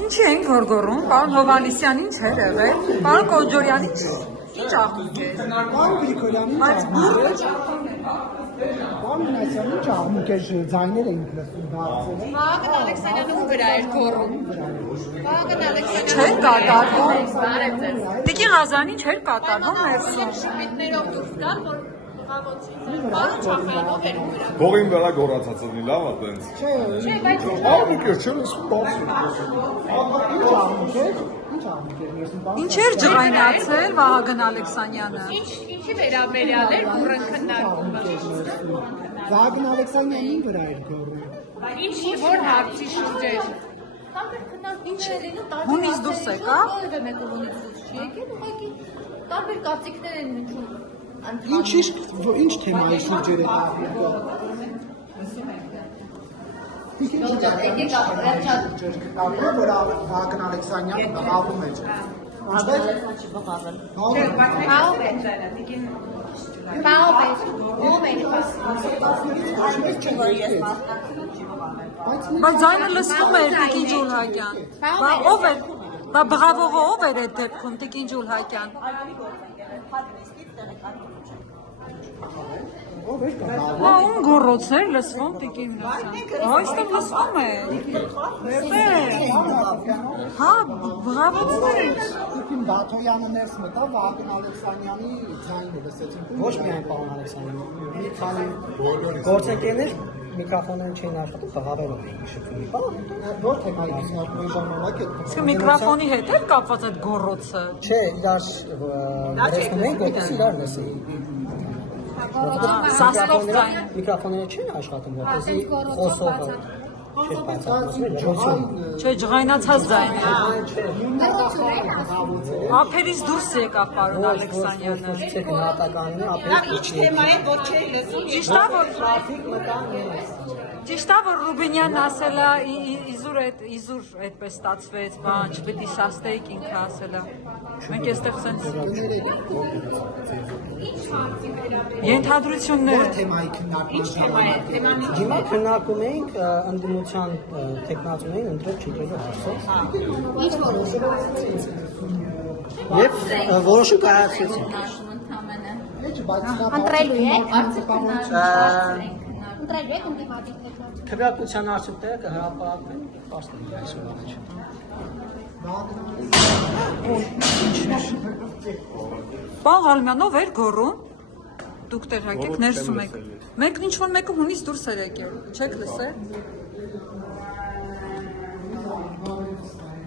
Ինչի ենք գորգորում, պարոն Հովհաննիսյան ինչ էր եղել, պարոն Կոջորյան ինչ աղմուկ էր։ Պարոն Գրիգորյանի Պարոն Մինասյանի ինչ աղմուկ էր, ձայներ էին լսում դարձել։ Վահագն Ալեքսանյանը վրա էր գոռում։ Վահագն Ալեքսանյանը չէր կատարվում։ Տիկին Ղազարյանին չէր կատարվում ներսում։ շպիտներով դուրս գալ, որ Պարոն Չախյանով էր վրա։ Գողին վրա գորացած լինի, լավ է տենց։ Չէ, բայց Աղմուկ էր, չէ՞ լսում բացի։ Ինչ աղմուկ էր ներսում։ Ինչ էր ջղայնացել Վահագն Ալեքսանյանը։ ինչի վերաբերյալ էր բուրըն քննարկումը։ Վահագն Ալեքսանյանին վրա էր գոռում։ Ինչի որ հարցի շուրջ էր։ Հունից դուրս եկա։ Որևէ մեկը հունից դուրս չի եկել, ուղղակի տարբեր կարծիքներ են ունեցում։ Ինչ թեմայի շուրջ էր որ Վահագն Ալեքսանյանը բղավում էր։ Բայց ձայնը լսվում էր Տիկին Ջուլհակյան։ Ով էր, բղավողը ով էր այդ դեպքում Տիկին Ջուլհակյան։ Ում գոռոցներ լսվում Տիկին Մինասյան։ Այստեղ լսվում է։ Հա, բղավոցներ։ Տիկին Բաթոյանը ներս մտավ Վահագն Ալեքսանյանի ձայնը լսեցին։ Ոչ միայն պարոն Ալեքսանյանը, մի քանի գործընկերներ միկրոֆոնները չէին աշխատում, բղավելով էին շփվում։ Որ թեմայի քննարկումի ժամանակ Իսկ միկրոֆոնի հետ էր կապված այդ գոռոցը։ Չէ, իրար լսում էին, որտեղ իրար լսեին։ Սաստող ձայն։ Միկրոֆոնները չէին աշխատում, որտեղի խոսողը չէր բացառում։ Չէ, ջղայնացած ձայն էր։ Ափերից դուրս եկավ պարոն Ալեքսանյանը։ Չէ, գնահատականն է, ապեր Թեմային որ չէի լսում։ Ճիշտ է, որ Ռուբինյանն ասել է իզուր այդպես ստացվեց, բան, չպետք է շաստեիք ինքը ասել է։ Մենք այստեղ սենց ենթադրություններ են։ թեմայի քննարկման Հիմա քննարկում էինք ընդդիմության տեխնացուներին ընտրել չընտրելու հարցը։ Ինչ որոշում։ Եվ որոշում կայացրեցինք։ Ընտրելու է, ընտրելու եք ընդդիմադիր տեխնացու։ Քվեարկության արդյունքները կհրապարակվեն փաստորեն այսօր առաջ։ Պարոն Ղալմյանով էր գոռում։ Դուք տեղյակ եք, ներսում եք։ Մենք ինչ որ մեկը հունից դուրս էր եկել, չեք լսել։